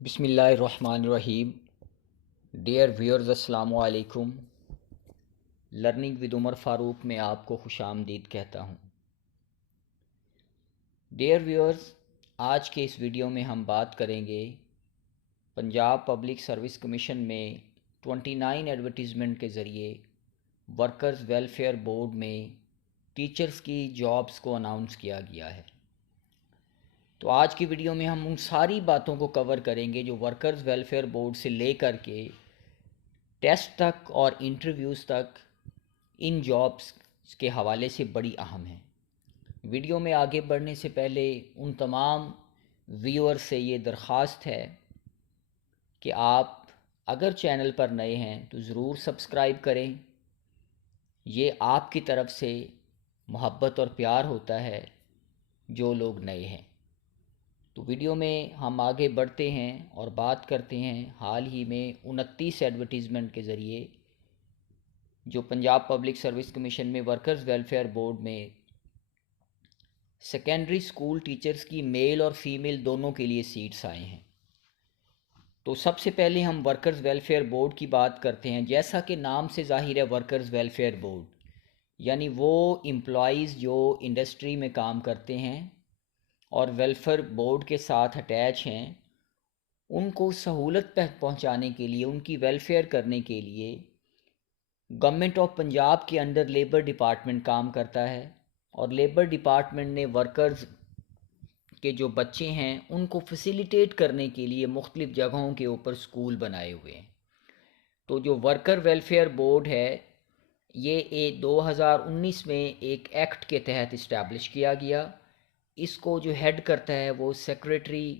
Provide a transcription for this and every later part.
بسم اللہ الرحمن الرحیم. ڈیئر ویورز، السلام علیکم. لرننگ ود عمر فاروق میں آپ کو خوش آمدید کہتا ہوں. ڈیئر ویورز، آج کے اس ویڈیو میں ہم بات کریں گے پنجاب پبلک سروس کمیشن میں 29 ایڈورٹیزمنٹ کے ذریعے ورکرز ویلفیئر بورڈ میں ٹیچرز کی جابز کو اناؤنس کیا گیا ہے. تو آج کی ویڈیو میں ہم ان ساری باتوں کو کور کریں گے جو ورکرز ویلفیئر بورڈ سے لے کر کے ٹیسٹ تک اور انٹرویوز تک ان جابز کے حوالے سے بڑی اہم ہیں. ویڈیو میں آگے بڑھنے سے پہلے ان تمام ویور سے یہ درخواست ہے کہ آپ اگر چینل پر نئے ہیں تو ضرور سبسکرائب کریں. یہ آپ کی طرف سے محبت اور پیار ہوتا ہے جو لوگ نئے ہیں. تو ویڈیو میں ہم آگے بڑھتے ہیں اور بات کرتے ہیں حال ہی میں 29 ایڈورٹیزمنٹ کے ذریعے جو پنجاب پبلک سروس کمیشن میں ورکرز ویلفیئر بورڈ میں سیکنڈری سکول ٹیچرز کی میل اور فیمیل دونوں کے لیے سیٹس آئے ہیں. تو سب سے پہلے ہم ورکرز ویلفیئر بورڈ کی بات کرتے ہیں. جیسا کہ نام سے ظاہر ہے ورکرز ویلفیئر بورڈ یعنی وہ امپلائیز جو انڈسٹری میں کام کرتے ہیں اور ویلفیئر بورڈ کے ساتھ اٹیچ ہیں، ان کو سہولت پہنچانے کے لیے، ان کی ویلفیئر کرنے کے لیے گورنمنٹ آف پنجاب کے انڈر لیبر ڈپارٹمنٹ کام کرتا ہے. اور لیبر ڈپارٹمنٹ نے ورکرز کے جو بچے ہیں ان کو فیسیلیٹیٹ کرنے کے لیے مختلف جگہوں کے اوپر سکول بنائے ہوئے ہیں. تو جو ورکر ویلفیئر بورڈ ہے یہ 2019 میں ایک ایکٹ کے تحت اسٹیبلش کیا گیا. اس کو جو ہیڈ کرتا ہے وہ secretary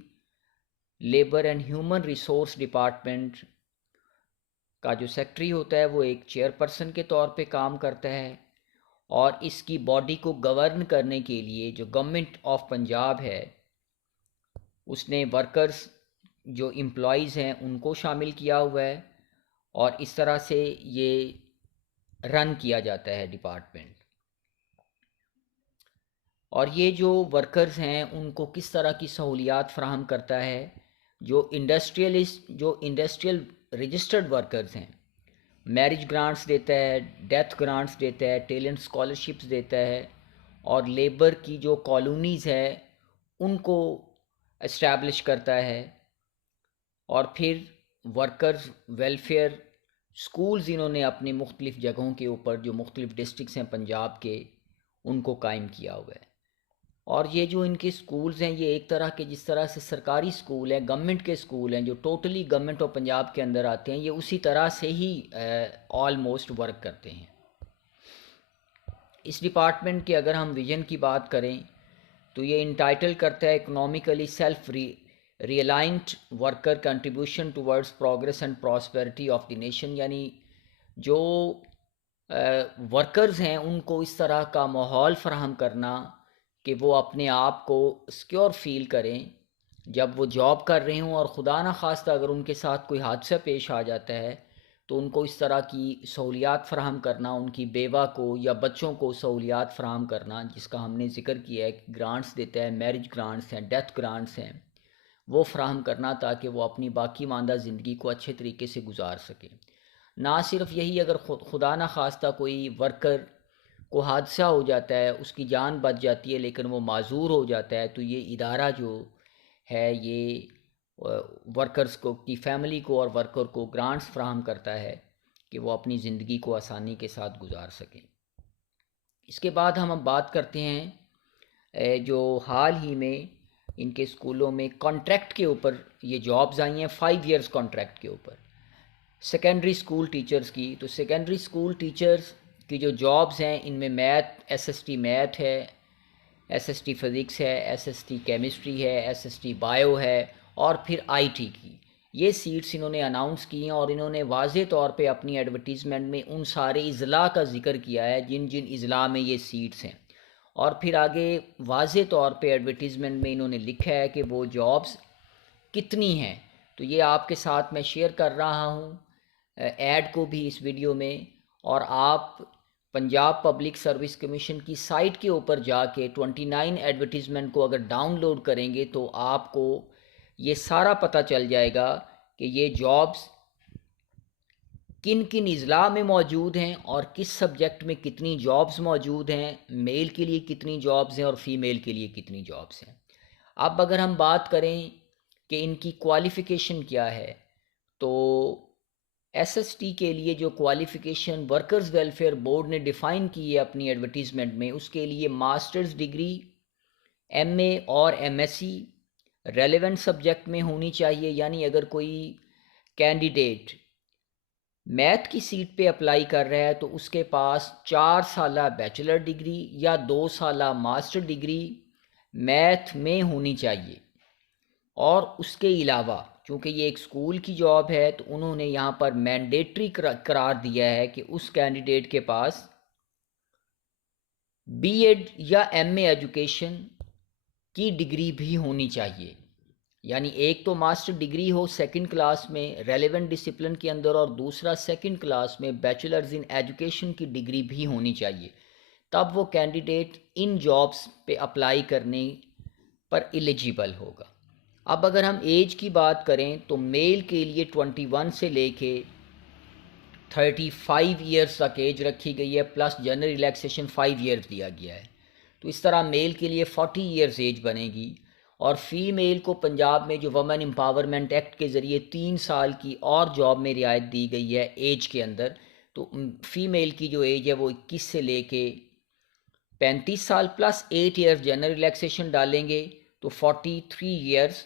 labour and human resource department کا جو سیکٹری ہوتا ہے وہ ایک چیئر پرسن کے طور پہ کام کرتا ہے. اور اس کی باڈی کو گورن کرنے کے لیے جو گورنمنٹ آف پنجاب ہے اس نے ورکرز جو امپلائیز ہیں ان کو شامل کیا ہوا ہے اور اس طرح سے یہ رن کیا جاتا ہے ڈپارٹمنٹ. اور یہ جو ورکرز ہیں ان کو کس طرح کی سہولیات فراہم کرتا ہے؟ جو انڈسٹریل رجسٹرڈ ورکرز ہیں میرج گرانٹس دیتا ہے، ڈیتھ گرانٹس دیتا ہے، ٹیلنٹ اسکالرشپس دیتا ہے، اور لیبر کی جو کالونیز ہے ان کو اسٹیبلش کرتا ہے. اور پھر ورکرز ویلفیئر سکولز انہوں نے اپنے مختلف جگہوں کے اوپر جو مختلف ڈسٹرکٹس ہیں پنجاب کے ان کو قائم کیا ہوا ہے. اور یہ جو ان کے سکولز ہیں یہ ایک طرح کے جس طرح سے سرکاری سکول ہیں، گورنمنٹ کے سکول ہیں جو ٹوٹلی گورنمنٹ آف پنجاب کے اندر آتے ہیں، یہ اسی طرح سے ہی آلموسٹ ورک کرتے ہیں. اس ڈپارٹمنٹ کے اگر ہم ویژن کی بات کریں تو یہ انٹائٹل کرتا ہے economically self reliant worker contribution towards progress and prosperity of the nation. یعنی جو ورکرز ہیں ان کو اس طرح کا ماحول فراہم کرنا کہ وہ اپنے آپ کو سیکیور فیل کریں جب وہ جاب کر رہے ہوں، اور خدا نہ خواستہ اگر ان کے ساتھ کوئی حادثہ پیش آ جاتا ہے تو ان کو اس طرح کی سہولیات فراہم کرنا، ان کی بیوہ کو یا بچوں کو سہولیات فراہم کرنا جس کا ہم نے ذکر کیا ہے کہ گرانٹس دیتا ہے، میرج گرانٹس ہیں، ڈیتھ گرانٹس ہیں، وہ فراہم کرنا تاکہ وہ اپنی باقی ماندہ زندگی کو اچھے طریقے سے گزار سکیں. نہ صرف یہی، اگر خدا نہ خواستہ کوئی ورکر کو حادثہ ہو جاتا ہے، اس کی جان بچ جاتی ہے لیکن وہ معذور ہو جاتا ہے، تو یہ ادارہ جو ہے یہ ورکرز کو کی فیملی کو اور ورکر کو گرانٹس فراہم کرتا ہے کہ وہ اپنی زندگی کو آسانی کے ساتھ گزار سکیں. اس کے بعد ہم اب بات کرتے ہیں جو حال ہی میں ان کے اسکولوں میں کانٹریکٹ کے اوپر یہ جابز آئی ہیں، 5 ایئرز کانٹریکٹ کے اوپر سیکنڈری اسکول ٹیچرز کی. تو سیکنڈری اسکول ٹیچرز کی جو جابز ہیں ان میں math, S S T math ہے، ایس ایس ٹی فزکس ہے، ایس ایس ٹی کیمسٹری ہے، ایس ایس ٹی بایو ہے، اور پھر آئی ٹی کی. یہ سیٹس انہوں نے اناؤنس کی ہیں اور انہوں نے واضح طور پہ اپنی ایڈورٹیزمنٹ میں ان سارے اضلاع کا ذکر کیا ہے جن جن اضلاع میں یہ سیٹس ہیں. اور پھر آگے واضح طور پہ ایڈورٹیزمنٹ میں انہوں نے لکھا ہے کہ وہ جابز کتنی ہیں. تو یہ آپ کے ساتھ میں شیئر کر رہا ہوں ایڈ کو بھی اس ویڈیو میں، اور آپ پنجاب پبلک سروس کمیشن کی سائٹ کے اوپر جا کے 29 ایڈورٹیزمنٹ کو اگر ڈاؤن لوڈ کریں گے تو آپ کو یہ سارا پتہ چل جائے گا کہ یہ جابس کن کن اضلاع میں موجود ہیں اور کس سبجیکٹ میں کتنی جابس موجود ہیں، میل کے لیے کتنی جابس ہیں اور فیمیل کے لیے کتنی جابس ہیں۔ اب اگر ہم بات کریں کہ ان کی کوالیفیکیشن کیا ہے، تو ایس ایس ٹی کے لیے جو کوالیفیکیشن ورکرز ویلفیئر بورڈ نے ڈیفائن کی ہے اپنی ایڈورٹیزمنٹ میں، اس کے لیے ماسٹرز ڈگری، ایم اے اور M S C relevant subject میں ہونی چاہیے۔ یعنی اگر کوئی کینڈیڈیٹ میتھ کی سیٹ پہ اپلائی کر رہا ہے تو اس کے پاس 4 سالہ بیچلر ڈگری یا 2 سالہ ماسٹر ڈگری میتھ میں ہونی چاہیے۔ اور اس کے علاوہ چونکہ یہ ایک اسکول کی جاب ہے تو انہوں نے یہاں پر مینڈیٹری قرار دیا ہے کہ اس کینڈیڈیٹ کے پاس بی ایڈ یا ایم اے ایجوکیشن کی ڈگری بھی ہونی چاہیے۔ یعنی ایک تو ماسٹر ڈگری ہو سیکنڈ کلاس میں ریلیونٹ ڈسپلن کے اندر، اور دوسرا سیکنڈ کلاس میں بیچلرز ان ایجوکیشن کی ڈگری بھی ہونی چاہیے، تب وہ کینڈیڈیٹ ان جابس پہ اپلائی کرنے پر ایلیجیبل ہوگا۔ اب اگر ہم ایج کی بات کریں تو میل کے لیے 21 سے لے کے 35 ایئرس تک ایج رکھی گئی ہے، پلس جنرل ریلیکسیشن 5 ایئرس دیا گیا ہے۔ تو اس طرح میل کے لیے 40 ایئرس ایج بنے گی، اور فیمیل کو پنجاب میں جو وومن امپاورمنٹ ایکٹ کے ذریعے 3 سال کی اور جاب میں رعایت دی گئی ہے ایج کے اندر، تو فیمیل کی جو ایج ہے وہ 21 سے لے کے 35 سال پلس 8 ایئرس جنرل ریلیکسیشن ڈالیں گے تو 43 ایئرس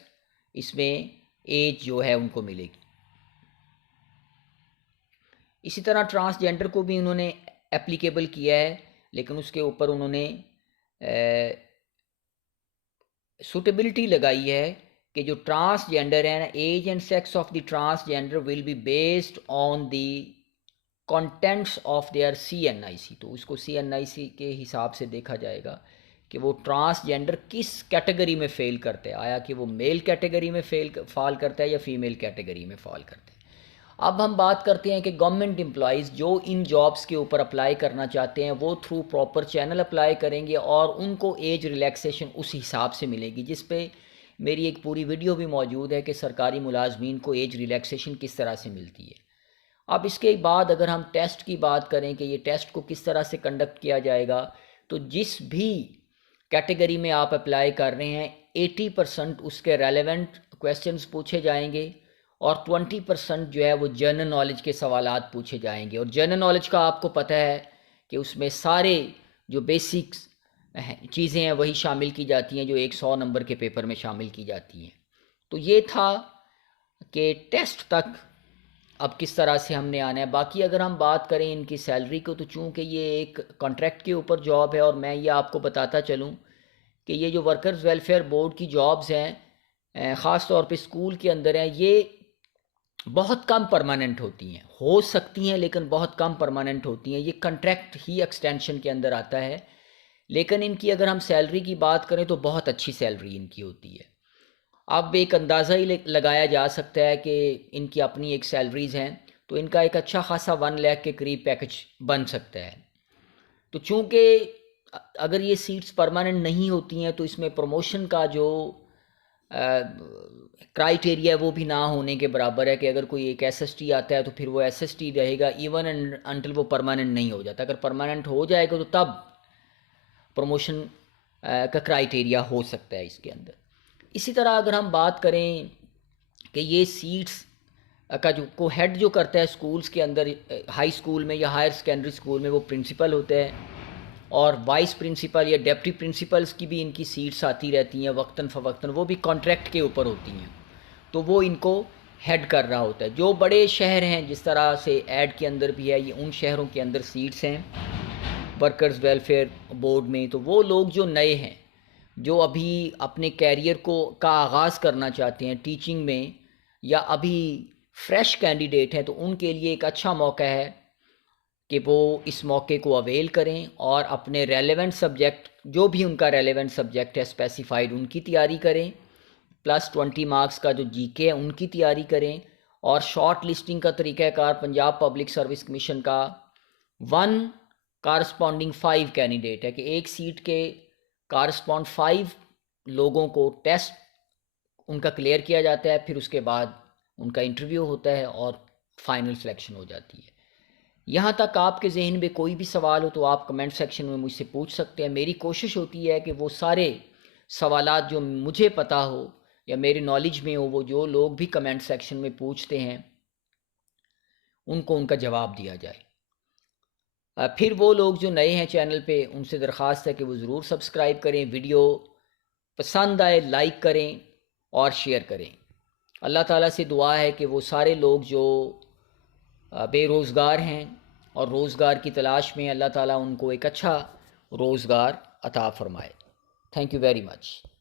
اس میں ایج جو ہے ان کو ملے گی۔ اسی طرح ٹرانسجینڈر کو بھی انہوں نے اپلیکیبل کیا ہے، لیکن اس کے اوپر انہوں نے سوٹیبلٹی لگائی ہے کہ جو ٹرانسجینڈر ہیں، age and sex of the transgender will be based on the contents of their C N I C. تو اس کو سی این آئی سی کے حساب سے دیکھا جائے گا کہ وہ ٹرانسجینڈر کس کیٹیگری میں فیل کرتے ہیں، آیا کہ وہ میل کیٹیگری میں فال کرتا ہے یا فیمیل کیٹیگری میں فال کرتا ہے۔ اب ہم بات کرتے ہیں کہ گورنمنٹ امپلائیز جو ان جابس کے اوپر اپلائی کرنا چاہتے ہیں وہ تھرو پراپر چینل اپلائی کریں گے، اور ان کو ایج ریلیکسیشن اس حساب سے ملے گی، جس پہ میری ایک پوری ویڈیو بھی موجود ہے کہ سرکاری ملازمین کو ایج ریلیکسیشن کس طرح سے ملتی ہے۔ اب اس کے بعد اگر ہم ٹیسٹ کی بات کریں کہ یہ ٹیسٹ کو کس طرح سے کنڈکٹ کیا جائے گا، تو جس بھی کیٹیگری میں آپ اپلائی کر رہے ہیں 80% اس کے ریلیونٹ کویسچنز پوچھے جائیں گے، اور 20% جو ہے وہ جنرل نالج کے سوالات پوچھے جائیں گے۔ اور جنرل نالج کا آپ کو پتہ ہے کہ اس میں سارے جو بیسکس چیزیں ہیں وہی شامل کی جاتی ہیں جو 100 نمبر کے پیپر میں شامل کی جاتی ہیں۔ تو یہ تھا کہ ٹیسٹ تک اب کس طرح سے ہم نے آنا ہے۔ باقی اگر ہم بات کریں ان کی سیلری کو، تو چونکہ یہ ایک کانٹریکٹ کے اوپر جاب ہے، اور میں یہ آپ کو بتاتا چلوں کہ یہ جو ورکرز ویلفیئر بورڈ کی جابز ہیں خاص طور پہ اسکول کے اندر ہیں، یہ بہت کم پرماننٹ ہوتی ہیں، ہو سکتی ہیں لیکن بہت کم پرماننٹ ہوتی ہیں۔ یہ کنٹریکٹ ہی ایکسٹینشن کے اندر آتا ہے، لیکن ان کی اگر ہم سیلری کی بات کریں تو بہت اچھی سیلری ان کی ہوتی ہے۔ اب ایک اندازہ ہی لگایا جا سکتا ہے کہ ان کی اپنی ایک سیلریز ہیں، تو ان کا ایک اچھا خاصا 1 لاکھ کے قریب پیکج بن سکتا ہے۔ تو چونکہ اگر یہ سیٹس پرماننٹ نہیں ہوتی ہیں تو اس میں پروموشن کا جو کرائٹیریا وہ بھی نہ ہونے کے برابر ہے کہ اگر کوئی ایک ایس ایس ٹی آتا ہے تو پھر وہ ایس ایس ٹی رہے گا ایون انٹل وہ پرماننٹ نہیں ہو جاتا۔ اگر پرماننٹ ہو جائے گا تو تب پروموشن کا کرائٹیریا ہو سکتا ہے اس کے اندر۔ اسی طرح اگر ہم بات کریں کہ یہ سیٹس کا جو کو ہیڈ جو کرتا ہے اسکولس کے اندر، ہائی اسکول میں یا ہائر سیکنڈری اسکول میں وہ پرنسپل ہوتا ہے، اور وائس پرنسپل یا ڈپٹی پرنسپلس کی بھی ان کی سیٹس آتی رہتی ہیں وقتاً فوقتاً، وہ بھی کانٹریکٹ کے اوپر ہوتی ہیں، تو وہ ان کو ہیڈ کر رہا ہوتا ہے۔ جو بڑے شہر ہیں جس طرح سے ایڈ کے اندر بھی ہے، یہ ان شہروں کے اندر سیٹس ہیں ورکرز ویلفیئر بورڈ میں، تو وہ لوگ جو نئے ہیں، جو ابھی اپنے کیریئر کا آغاز کرنا چاہتے ہیں ٹیچنگ میں، یا ابھی فریش کینڈیڈیٹ ہیں، تو ان کے لیے ایک اچھا موقع ہے کہ وہ اس موقع کو اویل کریں اور اپنے ریلیونٹ سبجیکٹ جو بھی ان کا ریلیونٹ سبجیکٹ ہے اسپیسیفائڈ ان کی تیاری کریں، پلس 20 مارکس کا جو جی کے ہے ان کی تیاری کریں، اور شارٹ لسٹنگ کا طریقہ کار پنجاب پبلک سروس کمیشن کا 1 کارسپونڈنگ 5 کینڈیڈیٹ ہے کہ ایک سیٹ کے کارسپونڈ 5 لوگوں کو ٹیسٹ ان کا کلیئر کیا جاتا ہے، پھر اس کے بعد ان کا انٹرویو ہوتا ہے اور فائنل سلیکشن ہو جاتی ہے۔ یہاں تک آپ کے ذہن میں کوئی بھی سوال ہو تو آپ کمنٹ سیکشن میں مجھ سے پوچھ سکتے ہیں۔ میری کوشش ہوتی ہے کہ وہ سارے سوالات جو مجھے پتہ ہو یا میری نالج میں ہو، وہ جو لوگ بھی کمنٹ سیکشن میں پوچھتے ہیں ان کو ان کا جواب دیا جائے۔ پھر وہ لوگ جو نئے ہیں چینل پہ، ان سے درخواست ہے کہ وہ ضرور سبسکرائب کریں، ویڈیو پسند آئے لائک کریں اور شیئر کریں۔ اللہ تعالیٰ سے دعا ہے کہ وہ سارے لوگ جو بے روزگار ہیں اور روزگار کی تلاش میں، اللہ تعالیٰ ان کو ایک اچھا روزگار عطا فرمائے۔ Thank you very much.